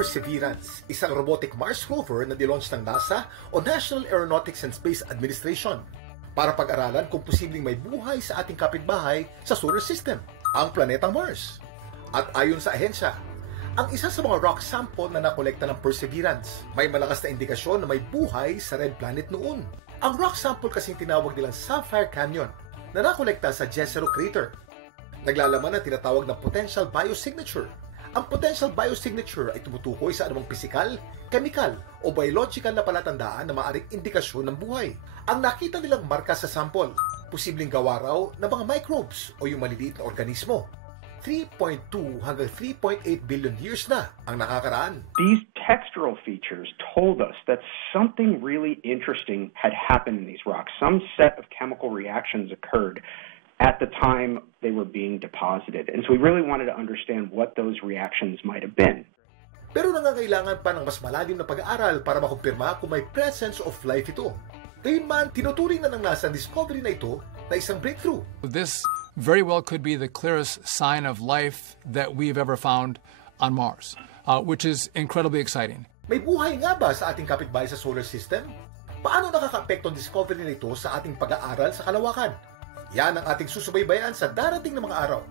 Perseverance, isang robotic Mars rover na nilaunch ng NASA o National Aeronautics and Space Administration para pag-aralan kung posibleng may buhay sa ating kapitbahay sa solar system, ang planetang Mars. At ayon sa ahensya, ang isa sa mga rock sample na nakolekta ng Perseverance, may malakas na indikasyon na may buhay sa red planet noon. Ang rock sample kasing tinawag nilang Sapphire Canyon na nakolekta sa Jezero Crater. Naglalaman ng tinatawag na potential biosignature. Ang potential biosignature ay tumutukoy sa anumang pisikal, chemical o biological na palatandaan na maaaring indikasyon ng buhay. Ang nakita nilang marka sa sample, posibleng gawa raw ng mga microbes o yung maliliit na organismo. 3.2 hanggang 3.8 billion years na ang nakakaraan. These textural features told us that something really interesting had happened in these rocks. Some set of chemical reactions occurred at the time they were being deposited. And so we really wanted to understand what those reactions might have been. Pero nangangailangan pa ng mas malalim na pag-aaral para makumpirma kung may presence of life ito. Gayunman, tinuturing na ng NASA ang discovery na ito na isang breakthrough. This very well could be the clearest sign of life that we've ever found on Mars, which is incredibly exciting. May buhay nga ba sa ating kapitbahay sa solar system? Paano nakaka-apekto ang discovery na ito sa ating pag-aaral sa kalawakan? Yan ang ating susubaybayan sa darating na mga araw.